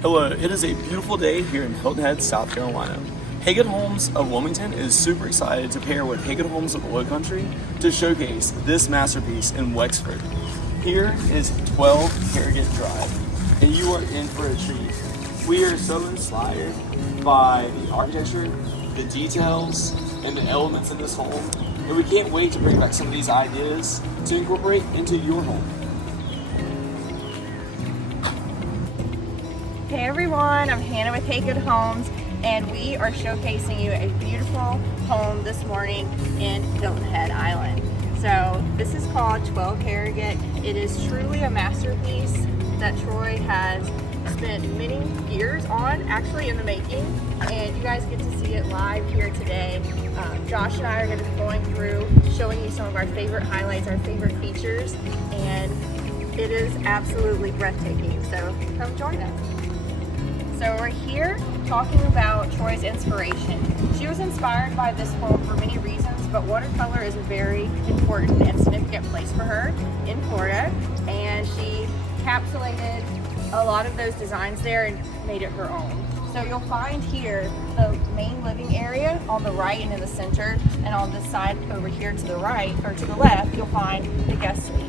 Hello, it is a beautiful day here in Hilton Head, South Carolina. Hagood Homes of Wilmington is super excited to pair with Hagood Homes of the Lowcountry to showcase this masterpiece in Wexford. Here is 12 Harrogate Drive, and you are in for a treat. We are so inspired by the architecture, the details, and the elements in this home, and we can't wait to bring back some of these ideas to incorporate into your home. Hey everyone, I'm Hannah with Hagood Homes, and we are showcasing you a beautiful home this morning in Hilton Head Island. So this is called 12 Harrogate. It is truly a masterpiece that Troy has spent many years on, actually in the making, and you guys get to see it live here today. Josh and I are going to be going through, showing you some of our favorite highlights, our favorite features, and it is absolutely breathtaking, so come join us. So we're here talking about Troy's inspiration. She was inspired by this home for many reasons, but watercolor is a very important and significant place for her in Florida, and she encapsulated a lot of those designs there and made it her own. So you'll find here the main living area on the right and in the center, and on this side over here to the right, or to the left, you'll find the guest suite.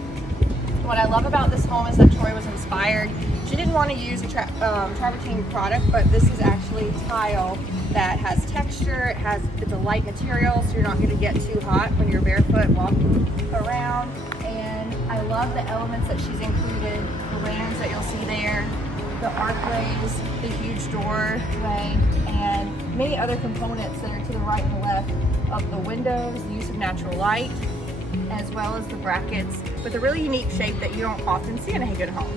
What I love about this home is that Troy was inspired. She didn't want to use a travertine product, but this is actually tile that has texture. It's a light material, so you're not going to get too hot when you're barefoot walking around. And I love the elements that she's included, the lanterns that you'll see there, the archways, the huge doorway, and many other components that are to the right and the left of the windows, the use of natural light, as well as the brackets with a really unique shape that you don't often see in a Hagood home.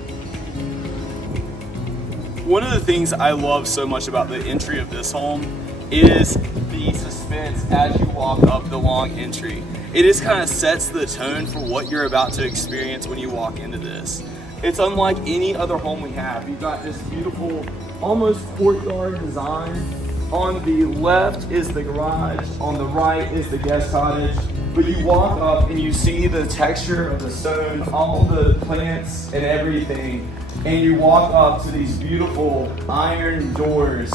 One of the things I love so much about the entry of this home is the suspense as you walk up the long entry. It just kind of sets the tone for what you're about to experience when you walk into this. It's unlike any other home we have. You've got this beautiful, almost courtyard design. On the left is the garage, on the right is the guest cottage. But you walk up and you see the texture of the stone, all the plants and everything, and you walk up to these beautiful iron doors,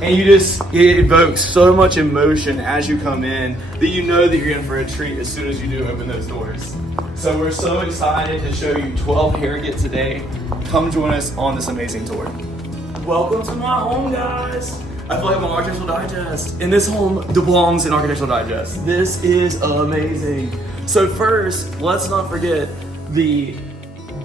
and it evokes so much emotion as you come in that you know that you're in for a treat as soon as you do open those doors. So we're so excited to show you 12 Harrogate today. Come join us on this amazing tour. Welcome to my home, guys. I feel like I'm on Architectural Digest, and this home belongs in Architectural Digest. This is amazing. So first, let's not forget the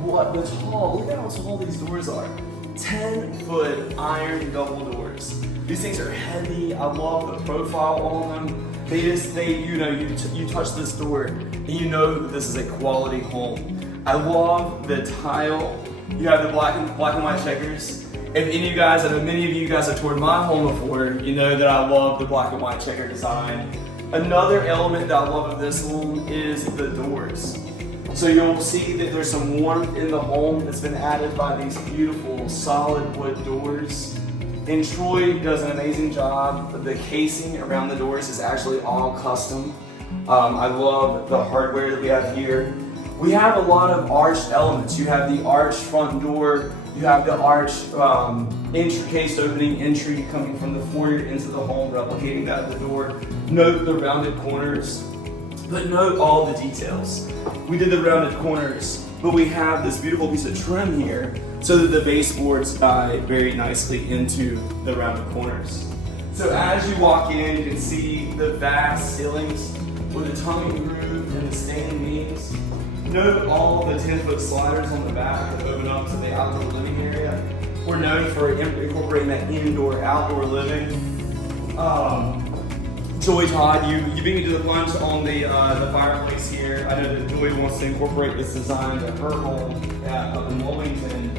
tall, look at how tall these doors are. 10-foot iron double doors. These things are heavy. I love the profile on them. You touch this door and you know that this is a quality home. I love the tile. You have the black and white checkers. If any of you guys, I know many of you guys have toured my home before, you know that I love the black and white checker design. Another element that I love of this home is the doors. So you'll see that there's some warmth in the home that's been added by these beautiful solid wood doors. And Troy does an amazing job. The casing around the doors is actually all custom. I love the hardware that we have here. We have a lot of arched elements. You have the arched front door. You have the arched case opening entry coming from the foyer into the home, replicating that at the door. Note the rounded corners, but note all the details. We did the rounded corners, but we have this beautiful piece of trim here so that the baseboards tie very nicely into the rounded corners. So as you walk in, you can see the vast ceilings with the tongue groove and the stained beams. Note all the 10-foot sliders on the back that open up to the outdoor living area. We're known for incorporating that indoor-outdoor living. Joy Todd, you beat me to the punch on the fireplace here. I know that Joy wants to incorporate this design to her home up in Wilmington.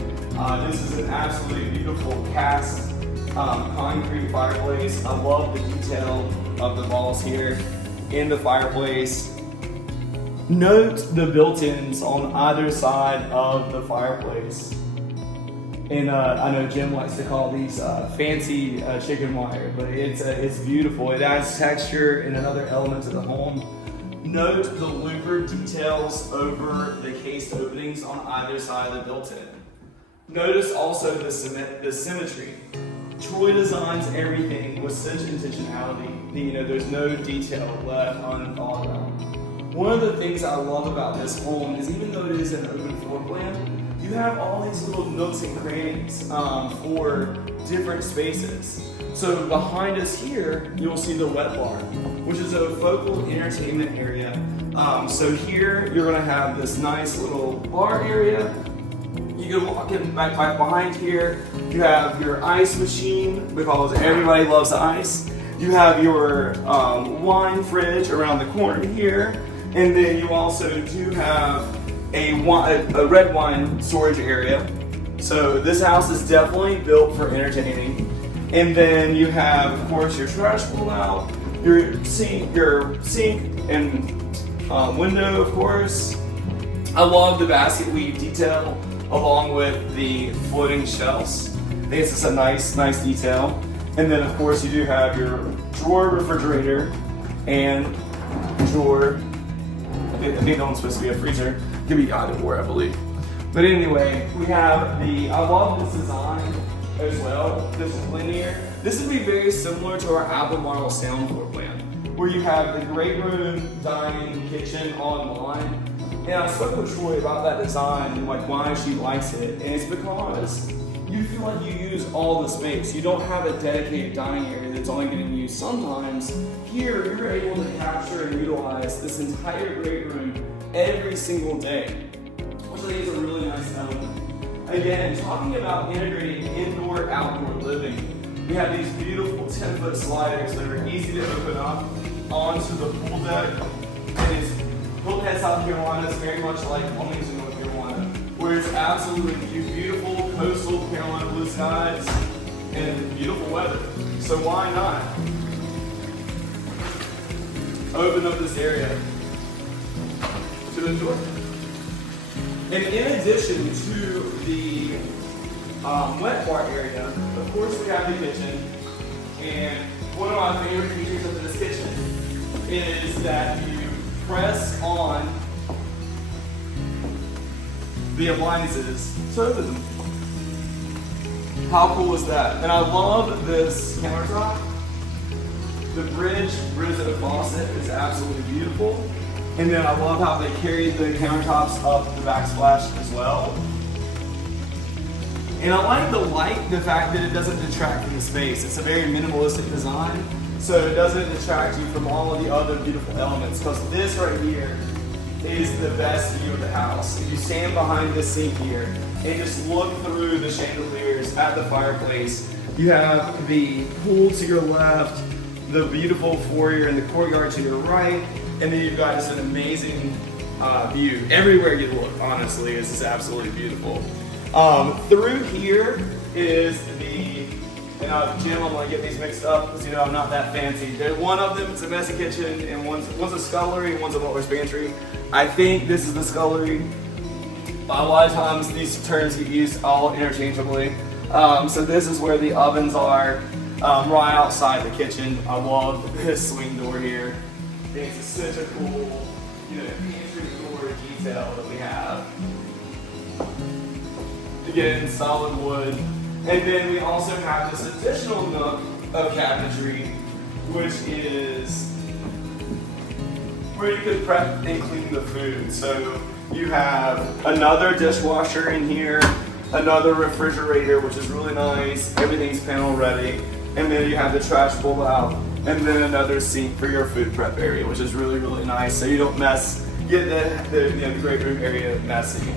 This is an absolutely beautiful cast concrete fireplace. I love the detail of the walls here in the fireplace. Note the built-ins on either side of the fireplace. And I know Jim likes to call these fancy chicken wire, but it's beautiful. It adds texture and another element to the home. Note the louvered details over the cased openings on either side of the built-in. Notice also the symmetry. Troy designs everything with such intentionality that, you know, there's no detail left unthought about. One of the things I love about this home is, even though it is an open floor plan, you have all these little nooks and crannies for different spaces. So behind us here, you'll see the wet bar, which is a focal entertainment area. So here, you're gonna have this nice little bar area. You can walk in back behind here. You have your ice machine, because everybody loves ice. You have your wine fridge around the corner here. And then you also do have a red wine storage area. So this house is definitely built for entertaining. And then you have, of course, your trash pull-out, your sink and window, of course. I love the basket weave detail along with the floating shelves. I think it's just a nice detail. And then, of course, you do have your drawer refrigerator and drawer. I think that one's supposed to be a freezer. It could be either or, I believe. But anyway, we have I love this design as well. This is linear. This would be very similar to our Apple model sound floor plan, where you have the great room, dining, kitchen on line. And I spoke with Troy about that design and like why she likes it. And it's because you feel like you use all the space. You don't have a dedicated dining area that's only getting used sometimes. Here, you're able to capture and utilize this entire great room every single day, which I think is a really nice element. Again, talking about integrating indoor-outdoor living, we have these beautiful 10-foot sliders that are easy to open up onto the pool deck. And it's Hillhead, South Carolina is very much like Wilmington, North Carolina, where it's absolutely beautiful coastal Carolina blue skies and beautiful weather. So why not open up this area to enjoy? And in addition to the wet bar area, of course we have the kitchen. And one of my favorite features of this kitchen is that you press on the appliances to open them. How cool is that? And I love this countertop. The bridge Rosetta faucet is absolutely beautiful. And then I love how they carry the countertops up the backsplash as well. And I like the fact that it doesn't detract from the space. It's a very minimalistic design, so it doesn't detract you from all of the other beautiful elements. Because this right here is the best view of the house. If you stand behind this sink here and just look through the chandeliers at the fireplace, you have the pool to your left, the beautiful foyer and the courtyard to your right, and then you've got just an amazing view. Everywhere you look, honestly, is just absolutely beautiful. Through here is and Jim, I'm gonna get these mixed up because I'm not that fancy. There's one of them, it's a messy kitchen, and one's a scullery and one's a butler's pantry. I think this is the scullery. A lot of times these terms get used all interchangeably. So this is where the ovens are, right outside the kitchen. I love this swing door here. I think it's such a cool, pantry door detail that we have. Again, solid wood. And then we also have this additional nook of cabinetry, which is where you could prep and clean the food. So you have another dishwasher in here, another refrigerator, which is really nice. Everything's panel ready. And then you have the trash pull out, and then another sink for your food prep area, which is really, really nice. So you don't get the great room area messy.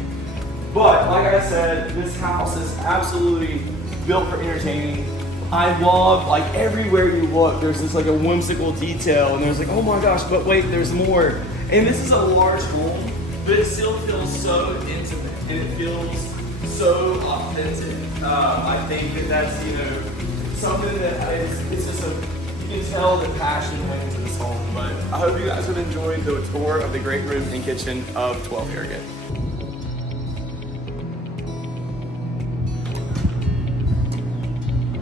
But like I said, this house is absolutely built for entertaining. I love, like, everywhere you look, there's this like a whimsical detail, and there's like, oh my gosh, but wait, there's more. And this is a large home, but it still feels so intimate, and it feels so authentic. I think that's, something that it's just you can tell the passion went into this home. But I hope you guys have enjoyed the tour of the great room and kitchen of 12 Harrogate.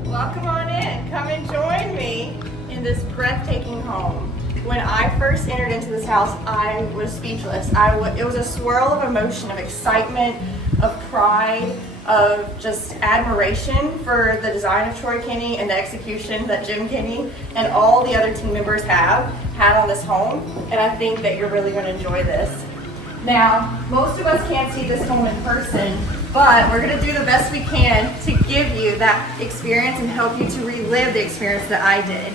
Well, come on in. Come and join me in this breathtaking home. When I first entered into this house, I was speechless. It was a swirl of emotion, of excitement, of pride, of just admiration for the design of Troy Kinney and the execution that Jim Kinney and all the other team members have had on this home, and I think that you're really going to enjoy this. Now, most of us can't see this home in person, but we're going to do the best we can to give you that experience and help you to relive the experience that I did.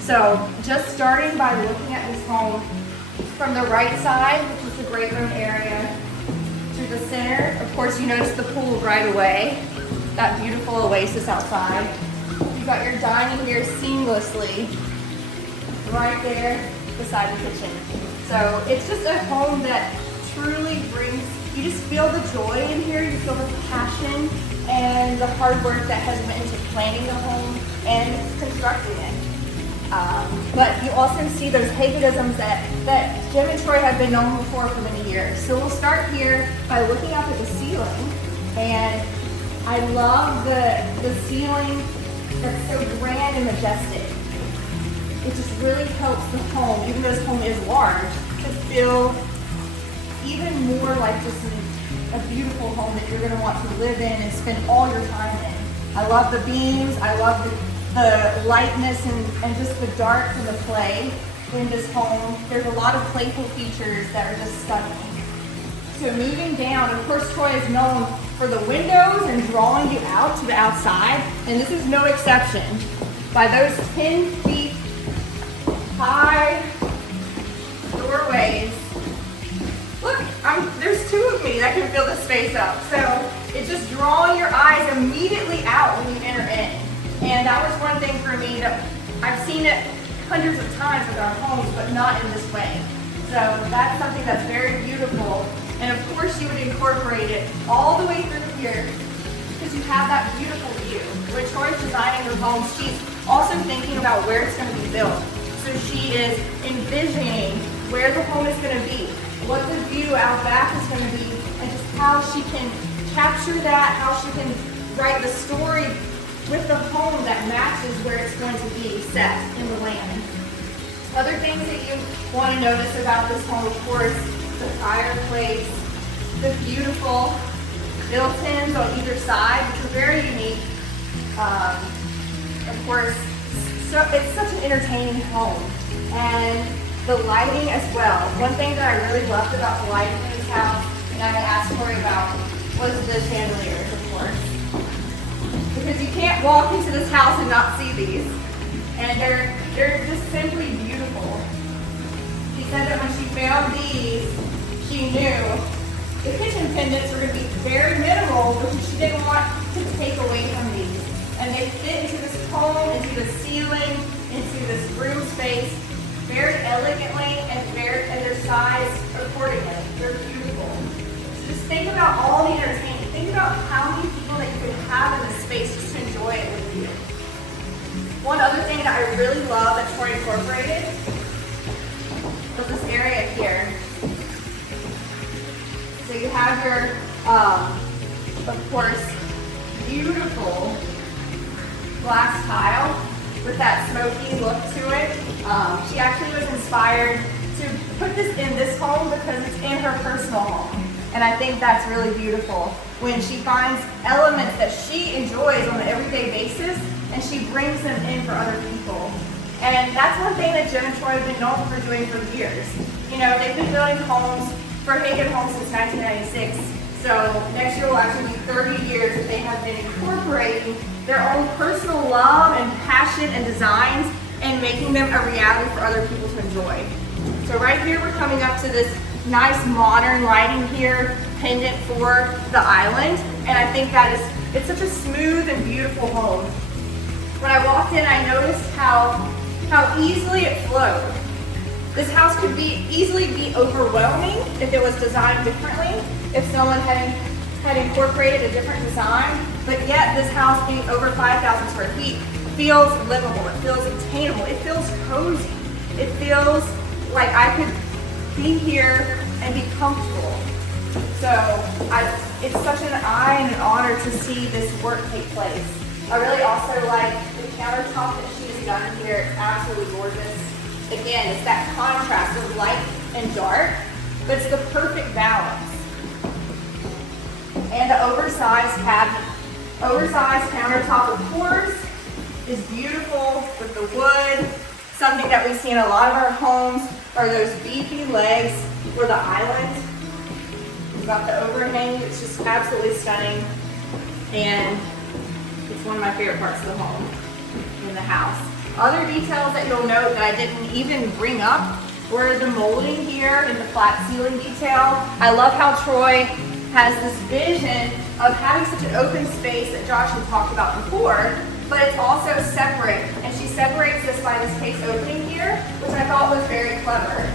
So, just starting by looking at this home from the right side, which is the great room area, to the center. Of course, you notice the pool right away, that beautiful oasis outside. You've got your dining here seamlessly right there beside the kitchen. So it's just a home that truly brings, you just feel the joy in here, you feel the passion and the hard work that has went into planning the home and constructing it. But you also see those Hagoodisms that Jim and Troy have been known for many years. So we'll start here by looking up at the ceiling, and I love the ceiling that's so grand and majestic. It just really helps the home, even though this home is large, to feel even more like just a beautiful home that you're going to want to live in and spend all your time in. I love the beams, I love the lightness and just the dark and the play in this home. There's a lot of playful features that are just stunning. So moving down, of course Troy is known for the windows and drawing you out to the outside, and this is no exception. By those 10 feet high doorways, look, there's two of me that can fill this space up. So it's just drawing your eyes immediately out when you enter in. And that was one thing for me that I've seen it hundreds of times with our homes, but not in this way. So that's something that's very beautiful. And of course you would incorporate it all the way through here because you have that beautiful view. When Troy's designing her home, she's also thinking about where it's going to be built. So she is envisioning where the home is going to be, what the view out back is going to be, and just how she can capture that, how she can write the story with the home that matches where it's going to be set in the land. Other things that you want to notice about this home, of course, the fireplace, the beautiful built-ins on either side, which are very unique. Of course, so it's such an entertaining home. And the lighting as well. One thing that I really loved about the lighting in this house, and I asked Corey about, was the chandeliers, of course. Because you can't walk into this house and not see these. And they're just simply beautiful. She said that when she found these, she knew the kitchen pendants were going to be very minimal because she didn't want to take away from these. And they fit into this home, into the ceiling, into this room space very elegantly and their size accordingly. They're beautiful. So just think about all the entertainment. Think about how many people that you could have in this space just to enjoy it with you. One other thing that I really love that Troy incorporated was this area here. So you have your, of course, beautiful glass tile with that smoky look to it. She actually was inspired to put this in this home because it's in her personal home. And I think that's really beautiful when she finds elements that she enjoys on an everyday basis and she brings them in for other people. And that's one thing that Jim and Troy have been known for doing for years. You know, they've been building homes for Hagood Homes since 1996. So next year will actually be 30 years that they have been incorporating their own personal love and passion and designs and making them a reality for other people to enjoy. So right here we're coming up to this nice modern lighting here, pendant for the island, and I think that it's such a smooth and beautiful home. When I walked in, I noticed how easily it flowed. This house could easily be overwhelming if it was designed differently, if someone had incorporated a different design, but yet this house being over 5,000 square feet feels livable, it feels attainable, it feels cozy, it feels like I could be here and be comfortable. So it's such an eye and an honor to see this work take place. I really also like the countertop that she's done here. It's absolutely gorgeous. Again, it's that contrast of light and dark, but it's the perfect balance. and the oversized cabinet. Oversized countertop, of course, is beautiful with the wood. Something that we see in a lot of our homes are those beefy legs for the island. We've got the overhang, it's just absolutely stunning. And it's one of my favorite parts of the home in the house. Other details that you'll note that I didn't even bring up were the molding here and the flat ceiling detail. I love how Troy has this vision of having such an open space that Josh had talked about before, but it's also separate. And she separates this by this case opening here, which I thought was very clever.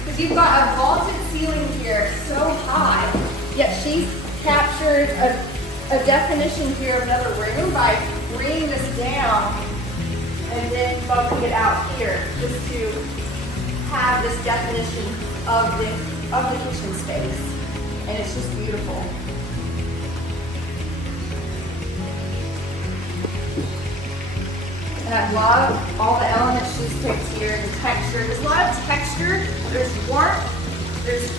Because you've got a vaulted ceiling here so high, yet she's captured a definition here of another room by bringing this down and then bumping it out here just to have this definition of the kitchen space. And it's just beautiful. And I love all the elements she's picked here, the texture. There's a lot of texture, there's warmth, there's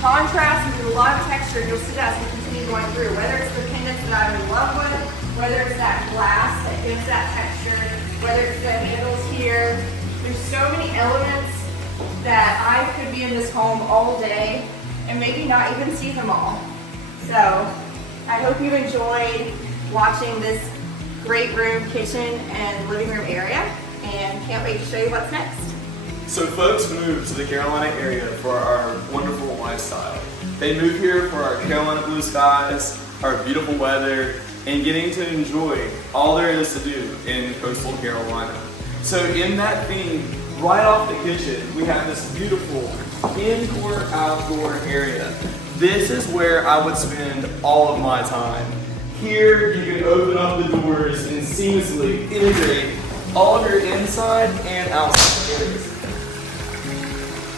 contrast, and there's a lot of texture. You'll see that as we continue going through, whether it's the pendants that I'm in love with, whether it's that glass that gives that texture, whether it's the handles here. There's so many elements that I could be in this home all day and maybe not even see them all. So I hope you enjoyed watching this great room, kitchen, and living room area, and can't wait to show you what's next. So folks move to the Carolina area for our wonderful lifestyle. They move here for our Carolina blue skies, our beautiful weather, and getting to enjoy all there is to do in coastal Carolina. So in that theme, right off the kitchen, we have this beautiful indoor-outdoor area. This is where I would spend all of my time. Here, you can open up the doors and seamlessly integrate all of your inside and outside areas.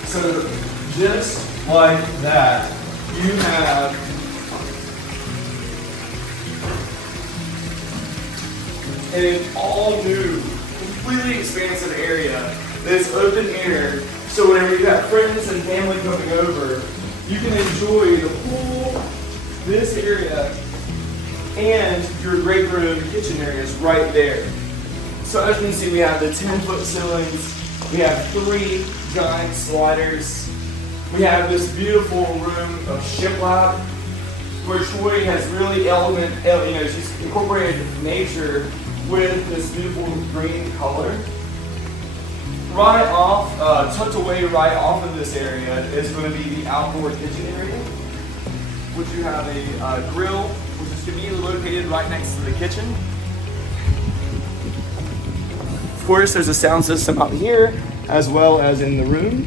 So just like that, you have an all new, completely expansive area that's open air. So whenever you have friends and family coming over, you can enjoy the pool, this area, and your great room kitchen areas right there. So as you can see, we have the 10-foot ceilings. We have 3 giant sliders. We have this beautiful room of shiplap, where Troy has really she's incorporated nature with this beautiful green color. Right off, tucked away right off of this area is going to be the outdoor kitchen area, which you have a grill, which is conveniently located right next to the kitchen. Of course, there's a sound system out here, as well as in the room.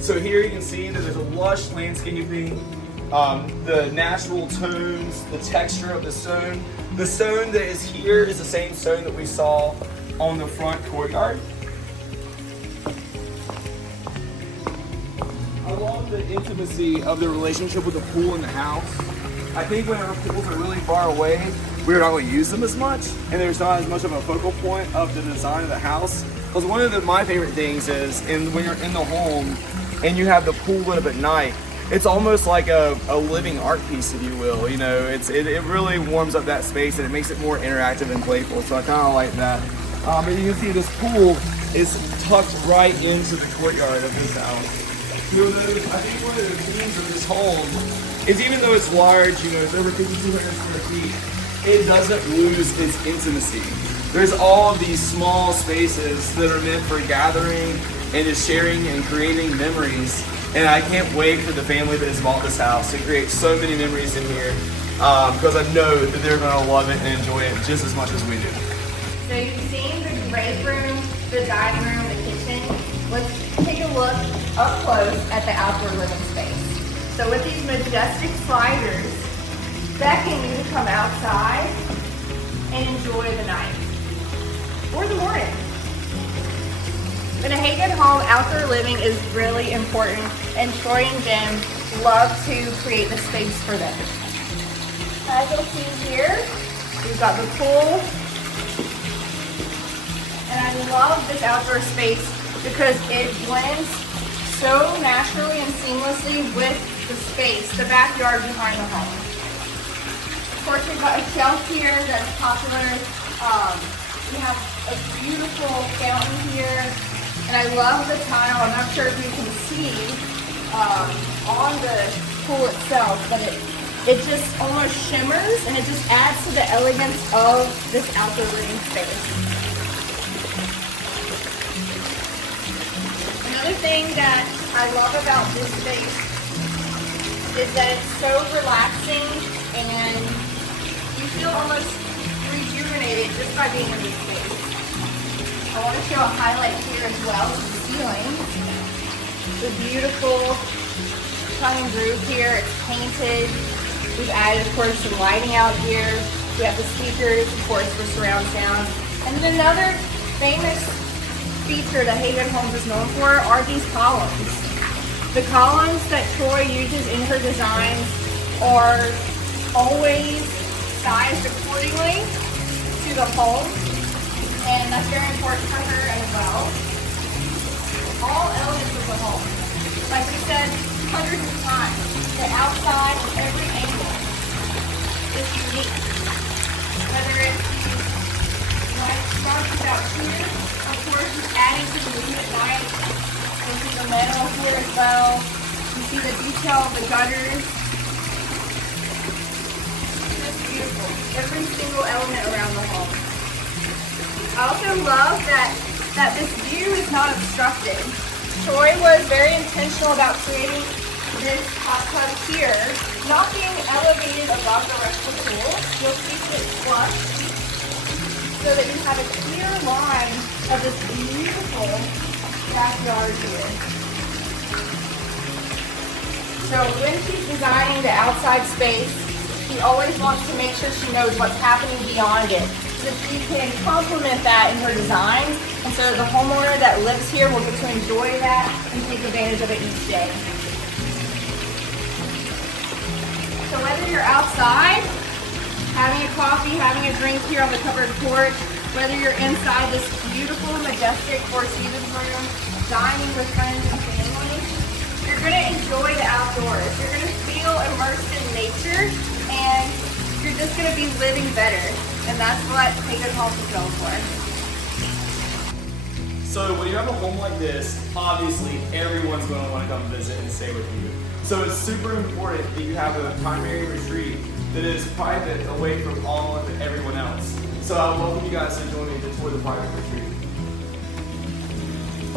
So here you can see that there's a lush landscaping, the natural tones, the texture of the stone. The stone that is here is the same stone that we saw on the front courtyard. I love the intimacy of the relationship with the pool and the house. I think when our pools are really far away, we're not going to use them as much, and there's not as much of a focal point of the design of the house. Because one of my favorite things is when you're in the home and you have the pool lit up at night, it's almost like a living art piece, if you will. You know, it really warms up that space and it makes it more interactive and playful. So I kind of like that. But you can see this pool is tucked right into the courtyard of this house. So I think one of the themes of this home is, even though it's large, it's over 5,200 square feet, it doesn't lose its intimacy. There's all of these small spaces that are meant for gathering and just sharing and creating memories. And I can't wait for the family that has bought this house to create so many memories in here, because I know that they're going to love it and enjoy it just as much as we do. So you've seen the great room, the dining room, the kitchen. Let's take a look up close at the outdoor living space. So with these majestic sliders, beckon you to come outside and enjoy the night or the morning. In a Hagood home, outdoor living is really important, and Troy and Jim love to create the space for them. As you'll see here, we've got the pool, and I love this outdoor space because it blends so naturally and seamlessly with the space, the backyard behind the home. Of course, we've got a shelf here that's popular. We have a beautiful fountain here, and I love the tile. I'm not sure if you can see on the pool itself, but it just almost shimmers, and it just adds to the elegance of this outdoor living space. Another thing that I love about this space is that it's so relaxing, and you feel almost rejuvenated just by being in this space. I want to show a highlight here as well, the ceiling. The beautiful tongue and groove here, it's painted. We've added, of course, some lighting out here. We have the speakers, of course, for surround sound. And then another famous feature that Hagood Homes is known for are these columns. The columns that Troy uses in her designs are always sized accordingly to the home, and that's very important for her as well. All elements of the home, like we said hundreds of times, the outside of every angle is unique. Whether it's these light sparks out here, of course, just adding to the mood at night. You see the metal here as well. You see the detail of the gutters. Just beautiful. Every single element around the home. I also love that this view is not obstructed. Troy was very intentional about creating this hot tub here, not being elevated above the rest of the pool. You'll see that it's flush, so that you have a clear line of this beautiful backyard here. So when she's designing the outside space, she always wants to make sure she knows what's happening beyond it, so that she can complement that in her designs, and so the homeowner that lives here will get to enjoy that and take advantage of it each day. So whether you're outside, having a coffee, having a drink here on the covered porch, whether you're inside this beautiful, majestic four-seasons room, dining with friends and family, you're going to enjoy the outdoors. You're going to feel immersed in nature, and you're just going to be living better. And that's what Hagood Homes is known for. So when you have a home like this, obviously everyone's going to want to come visit and stay with you. So it's super important that you have a primary retreat that is private, away from all of everyone else. So I would welcome you guys to join me to tour the private retreat.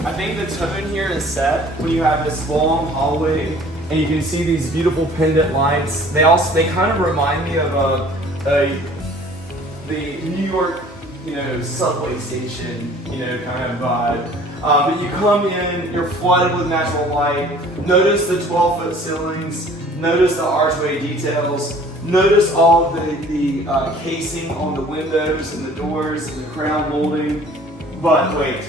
I think the tone here is set when you have this long hallway and you can see these beautiful pendant lights. They kind of remind me of the New York, subway station, kind of vibe. But you come in, you're flooded with natural light. Notice the 12-foot ceilings. Notice the archway details. Notice all of the casing on the windows and the doors and the crown molding. But wait,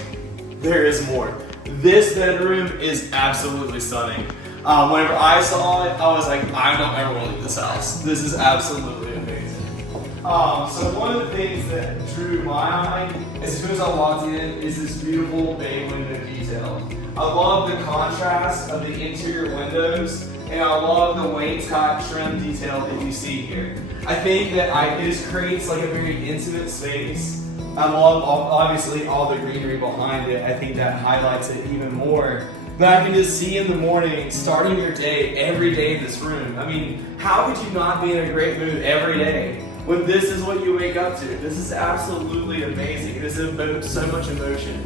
there is more. This bedroom is absolutely stunning. Whenever I saw it, I was like, I don't ever want to leave this house. This is absolutely amazing. So one of the things that drew my eye as soon as I walked in is this beautiful bay window detail. I love the contrast of the interior windows, and I love the wainscot trim detail that you see here. I think that it just creates like a very intimate space. I love obviously all the greenery behind it. I think that highlights it even more. But I can just see in the morning, starting your day, every day in this room. I mean, how could you not be in a great mood every day when this is what you wake up to? This is absolutely amazing. This evokes so much emotion.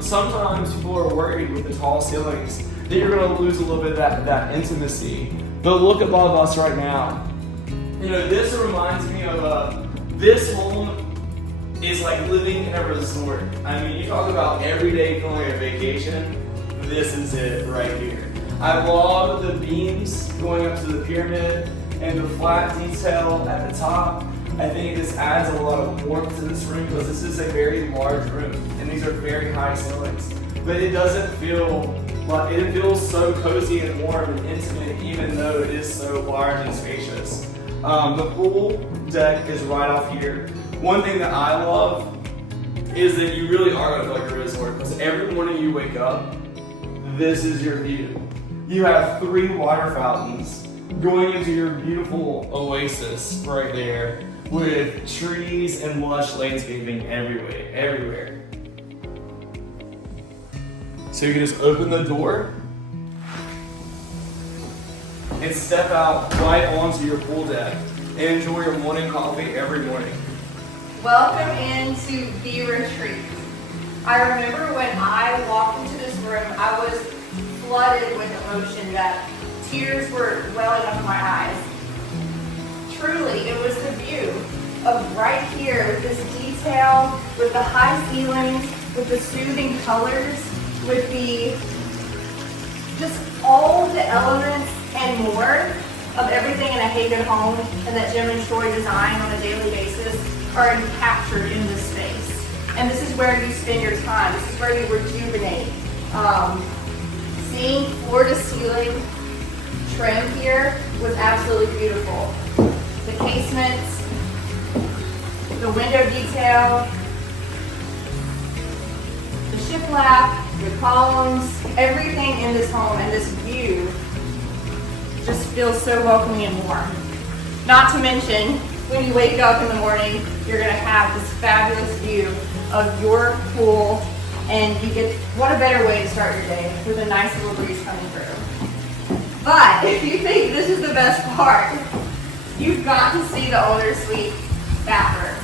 Sometimes people are worried with the tall ceilings that you're going to lose a little bit of that intimacy. But look above us right now. This reminds me of this home is like living in a resort. I mean, you talk about every day feeling like a vacation. This is it right here. I love the beams going up to the pyramid and the flat detail at the top. I think this adds a lot of warmth to this room because this is a very large room and these are very high ceilings. But it doesn't feel like, it feels so cozy and warm and intimate even though it is so large and spacious. The pool deck is right off here. One thing that I love is that you really are going to feel like a resort, because every morning you wake up, this is your view. You have 3 water fountains going into your beautiful oasis right there with trees and lush landscaping everywhere. So you can just open the door and step out right onto your pool deck and enjoy your morning coffee every morning. Welcome into the retreat. I remember when I walked into this room, I was flooded with emotion that tears were welling up in my eyes. Truly, it was the view of right here with this detail, with the high ceilings, with the soothing colors, with the just all the elements and more of everything in a Hagood home and that Jim and Troy design on a daily basis are captured in this space. And this is where you spend your time. This is where you rejuvenate. Seeing floor to ceiling trim here was absolutely beautiful. The casements, the window detail, the shiplap, the columns, everything in this home and this view just feels so welcoming and warm. Not to mention, when you wake up in the morning, you're gonna have this fabulous view of your pool, and you get, what a better way to start your day with a nice little breeze coming through. But if you think this is the best part, you've got to see the older suite bathroom.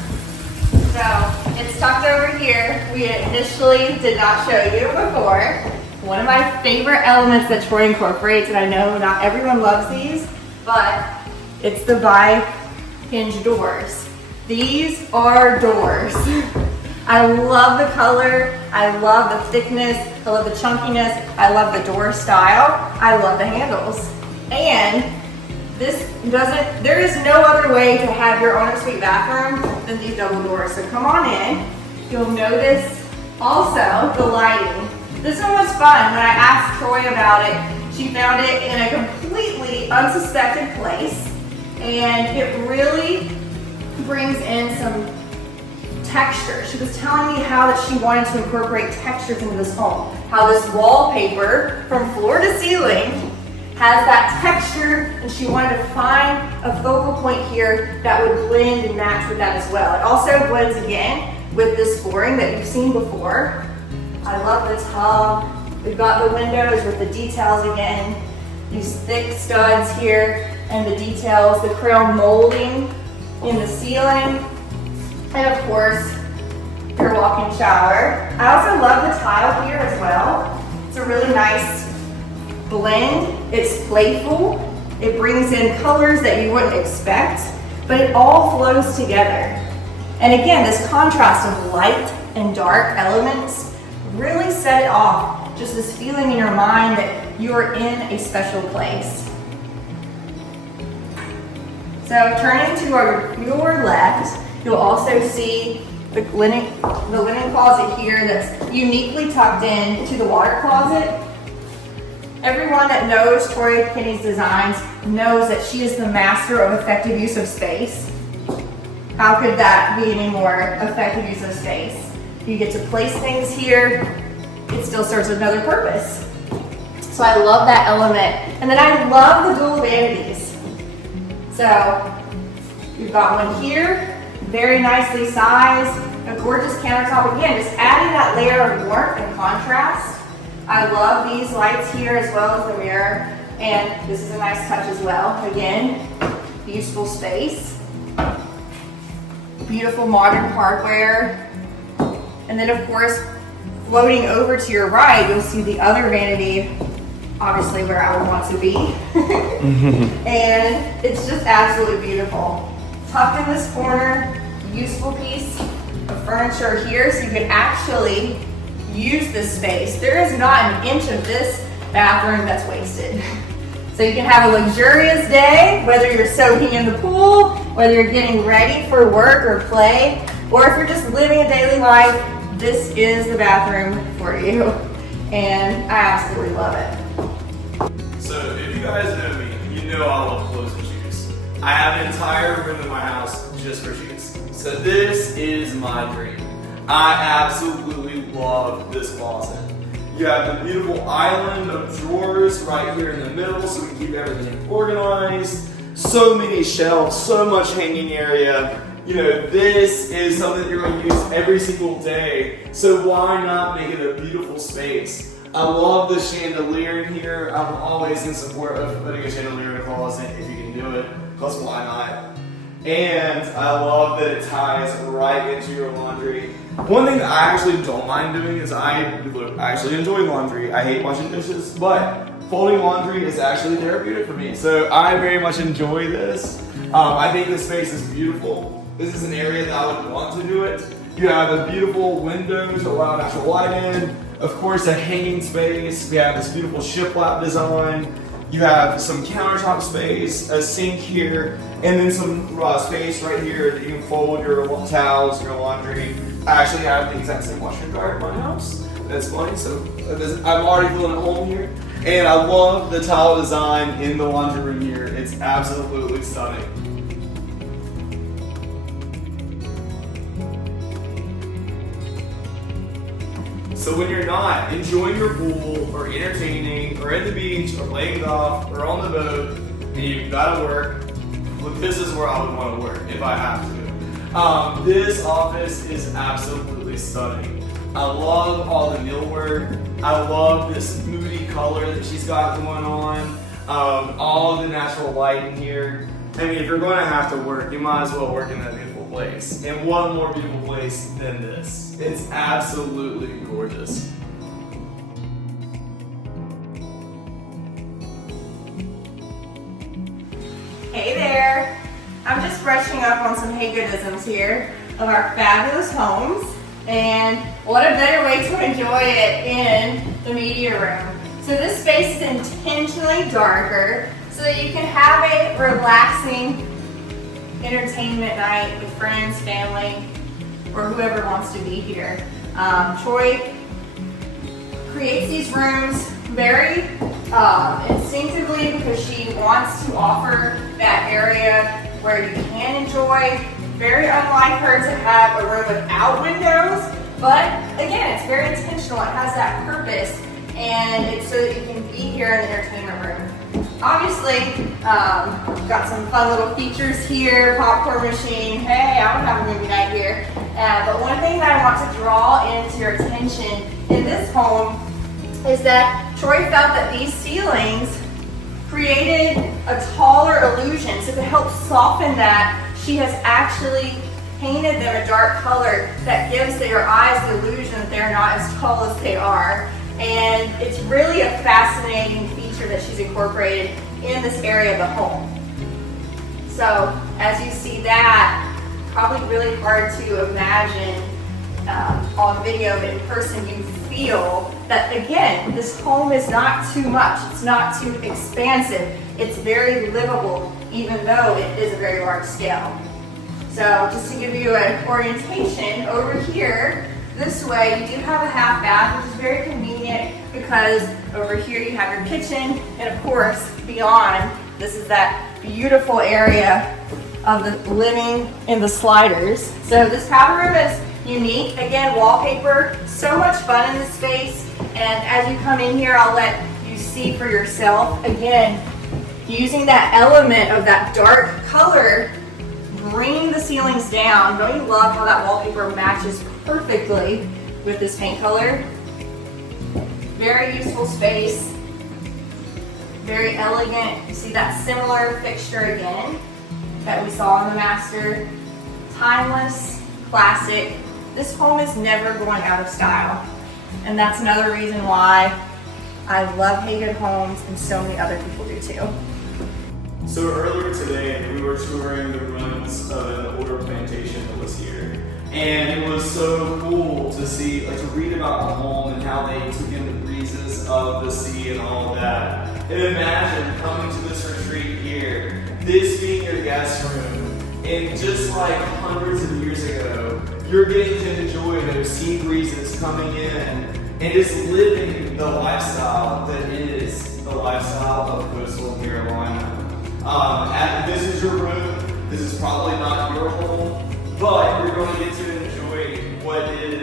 So it's tucked over here. We initially did not show you before. One of my favorite elements that Troy incorporates, and I know not everyone loves these, but it's the bi-hinge doors. These are doors. I love the color, I love the thickness, I love the chunkiness, I love the door style, I love the handles. And there is no other way to have your own suite bathroom than these double doors. So come on in. You'll notice also the lighting. This one was fun. When I asked Troy about it, she found it in a completely unsuspected place. And it really brings in some texture. She was telling me how that she wanted to incorporate textures into this home. How this wallpaper from floor to ceiling has that texture, and she wanted to find a focal point here that would blend and match with that as well. It also blends again with this flooring that you've seen before. I love the tub. We've got the windows with the details again. These thick studs here and the details, the chrome molding in the ceiling, and of course, your walk-in shower. I also love the tile here as well. It's a really nice blend. It's playful. It brings in colors that you wouldn't expect, but it all flows together. And again, this contrast of light and dark elements really set it off. Just this feeling in your mind that you are in a special place. So turning to your left, you'll also see the linen closet here that's uniquely tucked in to the water closet. Everyone that knows Troy Kenny's designs knows that she is the master of effective use of space. How could that be any more effective use of space? You get to place things here, it still serves another purpose. So I love that element. And then I love the dual vanities. So you've got one here, very nicely sized, a gorgeous countertop. Again, just adding that layer of warmth and contrast. I love these lights here as well as the mirror, and this is a nice touch as well. Again, useful space, beautiful modern hardware, and then of course, floating over to your right, you'll see the other vanity, obviously where I would want to be, and it's just absolutely beautiful. Tucked in this corner, useful piece of furniture here, so you can actually use this space. There is not an inch of this bathroom that's wasted. So you can have a luxurious day, whether you're soaking in the pool, whether you're getting ready for work or play, or if you're just living a daily life, this is the bathroom for you. And I absolutely love it. So if you guys know me, you know I love clothes and shoes. I have an entire room in my house just for shoes. So this is my dream. I absolutely love this closet. You have the beautiful island of drawers right here in the middle so we can keep everything organized. So many shelves, so much hanging area. You know, this is something that you're going to use every single day, so why not make it a beautiful space? I love the chandelier in here. I'm always in support of putting a chandelier in a closet if you can do it, because why not? And I love that it ties right into your laundry. One thing that I actually don't mind doing is I actually enjoy laundry. I hate washing dishes, but folding laundry is actually therapeutic for me. So I very much enjoy this. I think this space is beautiful. This is an area that I would want to do it. You have the beautiful windows that allow natural light in. Of course, a hanging space. We have this beautiful shiplap design. You have some countertop space, a sink here, and then some space right here that you can fold your towels, your laundry. I actually have the exact same washer and dryer at my house. That's funny, so I'm already feeling at home here. And I love the tile design in the laundry room here. It's absolutely stunning. So when you're not enjoying your pool or entertaining or at the beach or playing golf or on the boat and you've got to work, well, this is where I would want to work if I have to. This office is absolutely stunning. I love all the millwork. I love this moody color that she's got going on. All of the natural light in here. I mean, if you're going to have to work, you might as well work in that beautiful place. And what more beautiful place than this? It's absolutely gorgeous. Hey there! I'm just brushing up on some Hagoodisms here of our fabulous homes, and what a better way to enjoy it in the media room. So this space is intentionally darker so that you can have a relaxing entertainment night with friends, family, or whoever wants to be here. Troy creates these rooms very instinctively because she wants to offer that area where you can enjoy. Very unlike her to have a room without windows, but again, it's very intentional. It has that purpose, and it's so that you can be here in the entertainment room. Obviously, got some fun little features here, popcorn machine. Hey, I would have a movie night here. But one thing that I want to draw into your attention in this home is that Troy felt that these ceilings created a taller illusion. So to help soften that, she has actually painted them a dark color that gives your eyes the illusion that they're not as tall as they are. And it's really a fascinating feature that she's incorporated in this area of the home. So as you see that, probably really hard to imagine on video, but in person you feel that, again, this home is not too much. It's not too expansive. It's very livable, even though it is a very large scale. So just to give you an orientation, over here, this way, you do have a half bath, which is very convenient because over here you have your kitchen, and of course, beyond, this is that beautiful area of the living in the sliders. So this powder room is unique. Again, wallpaper, so much fun in this space. And as you come in here, I'll let you see for yourself. Again, using that element of that dark color, bringing the ceilings down. Don't you love how that wallpaper matches perfectly with this paint color? Very useful space, very elegant. You see that similar fixture again that we saw in the master. Timeless, classic. This home is never going out of style. And that's another reason why I love Hagood Homes, and so many other people do too. So earlier today, we were touring the ruins of an older plantation that was here. And it was so cool to see, to read about the home and how they took in the breezes of the sea and all of that. And imagine coming to this retreat here, this being your guest room, and just like hundreds of years ago, you're getting to enjoy those sea breezes coming in and just living the lifestyle that is the lifestyle of coastal Carolina. This is your room. This is probably not your home, but you're going to get to enjoy what it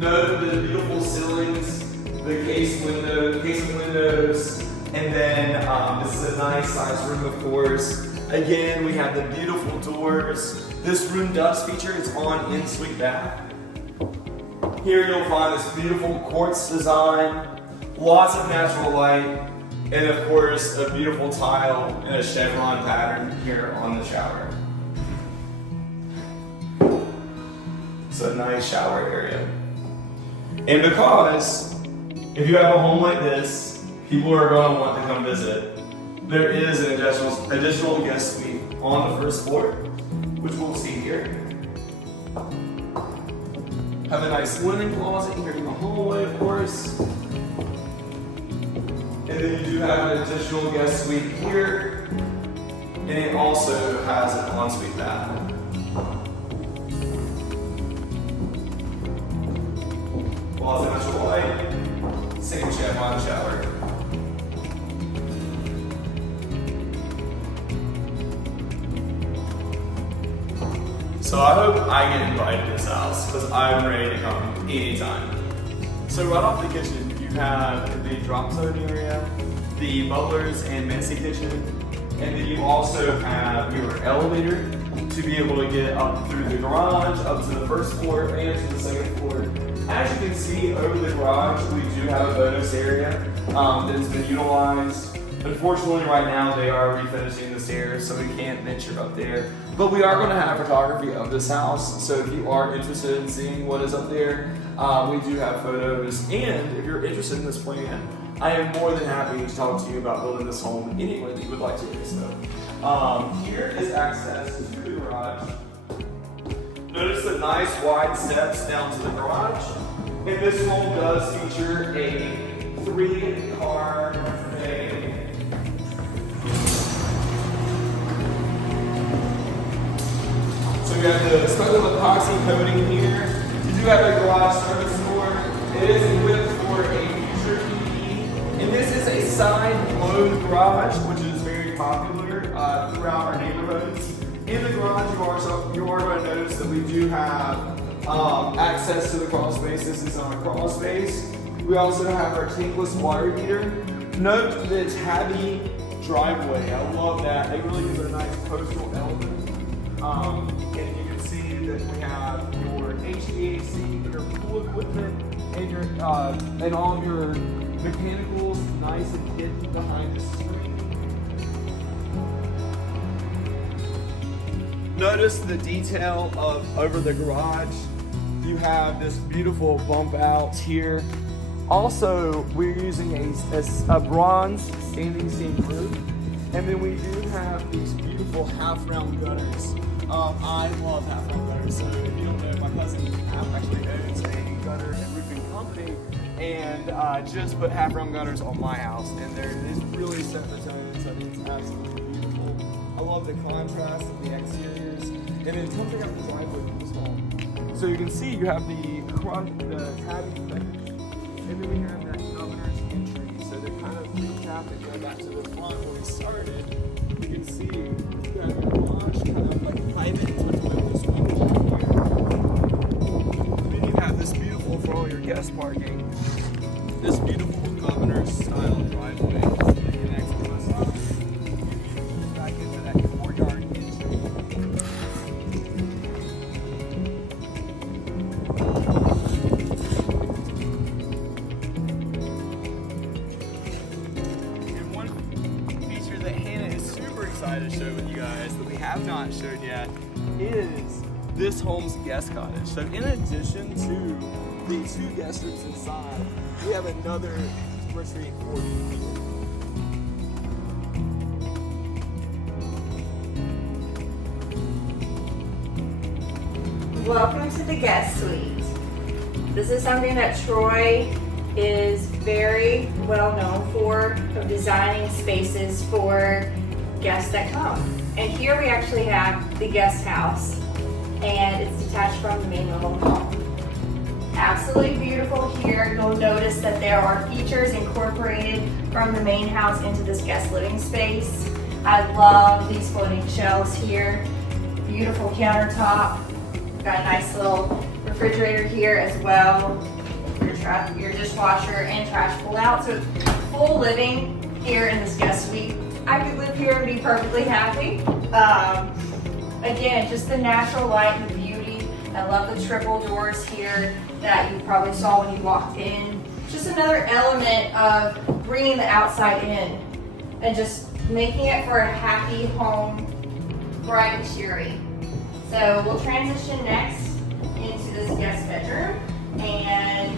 Note the beautiful ceilings, the casing windows, and then this is a nice sized room, of course. Again, we have the beautiful doors. This room does feature its own en-suite bath. Here you'll find this beautiful quartz design, lots of natural light, and of course a beautiful tile and a chevron pattern here on the shower. It's a nice shower area. And because if you have a home like this, people are going to want to come visit. There is an additional guest suite on the first floor, which we'll see here. Have a nice linen closet here in the hallway, of course. And then you do have an additional guest suite here. And it also has an ensuite bath. Lots of natural light. Same chevron shower. So I hope I get invited to this house because I'm ready to come anytime. So right off the kitchen, you have the drop zone area, the butlers and messy kitchen, and then you also have your elevator to be able to get up through the garage, up to the first floor and to the second floor. As you can see over the garage, we do have a bonus area that has been utilized. Unfortunately, right now they are refinishing the stairs, so we can't venture up there. But we are going to have photography of this house, so if you are interested in seeing what is up there, we do have photos. And if you're interested in this plan, I am more than happy to talk to you about building this home any way that you would like to do so. Here is access to the garage. Notice the nice wide steps down to the garage. And this home does feature a 3-car bay. So we have the special epoxy coating here. You do have a garage service door. It is equipped for a future EV. And this is a side load garage, which is very popular throughout our neighborhoods. In the garage, you are going to notice that we do have access to the crawl space. This is our crawl space. We also have our tankless water heater. Note the tabby driveway. I love that. It really gives it a nice coastal element. And you can see that we have your HVAC, your pool equipment, and your and all of your mechanicals nice and hidden behind the screen. Notice the detail of over the garage. You have this beautiful bump out here. Also, we're using a bronze standing seam roof. And then we do have these beautiful half-round gutters. I love half-round gutters. So if you don't know, my cousin actually owns a gutter and roofing company and just put half-round gutters on my house. And it's really set the tone, so it's absolutely beautiful. I love the contrast of the exteriors. And then come check out the driveway of this home. So you can see you have the tabby finish, and then we have that governor's entry. So to kind of recap and go back to the front where we started, you can see you have your garage kind of like private into this window here. And then you have this beautiful, for all your guest parking, this beautiful governor's style driveway that connects to us back into that courtyard entry. To show with you guys that we have not showed yet is this home's guest cottage. So in addition to the 2 guest rooms inside, we have another retreat for you. Welcome to the guest suite. This is something that Troy is very well known for, of designing spaces for guests that come. And here we actually have the guest house, and it's detached from the main level home. Absolutely beautiful here. You'll notice that there are features incorporated from the main house into this guest living space. I love these floating shelves here. Beautiful countertop. Got a nice little refrigerator here as well. Your dishwasher and trash pull out. So it's full living here in this guest suite. I could live here and be perfectly happy. Again, just the natural light and the beauty. I love the triple doors here that you probably saw when you walked in. Just another element of bringing the outside in and just making it for a happy home, bright and cheery. So we'll transition next into this guest bedroom, and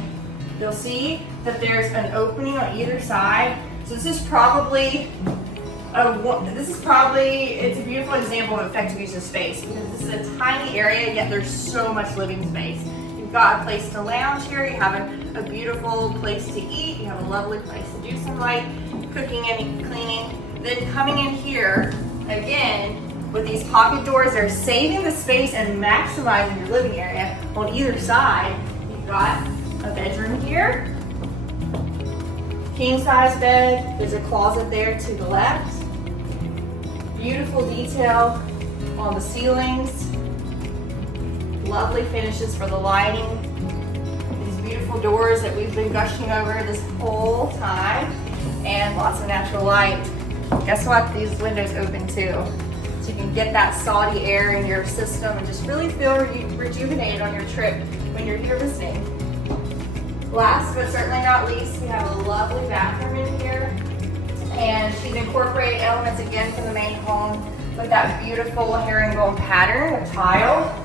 you'll see that there's an opening on either side. So this is probably it's a beautiful example of effective use of space, because this is a tiny area, yet there's so much living space. You've got a place to lounge here, you have a beautiful place to eat, you have a lovely place to do some light cooking and cleaning. Then coming in here, again, with these pocket doors, they're saving the space and maximizing your living area. On either side, you've got a bedroom here, king size bed, there's a closet there to the left. Beautiful detail on the ceilings, lovely finishes for the lighting, these beautiful doors that we've been gushing over this whole time, and lots of natural light. Guess what? These windows open too, so you can get that salty air in your system and just really feel rejuvenated on your trip when you're here visiting. Last but certainly not least, we have a lovely bathroom in here, and she's incorporated elements again from the main home with that beautiful herringbone pattern of tile.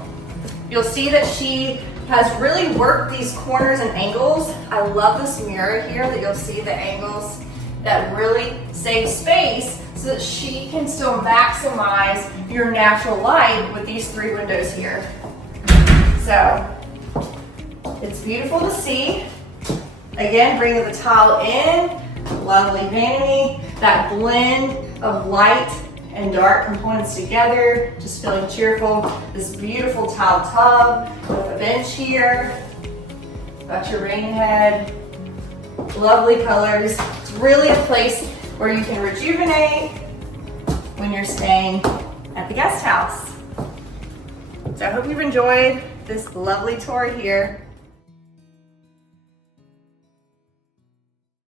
You'll see that she has really worked these corners and angles. I love this mirror here that you'll see the angles that really save space so that she can still maximize your natural light with these 3 windows here. So it's beautiful to see. Again, bringing the tile in, lovely vanity, that blend of light and dark components together, just feeling cheerful. This beautiful tile tub with a bench here, got your rain head, lovely colors. It's really a place where you can rejuvenate when you're staying at the guest house. So I hope you've enjoyed this lovely tour here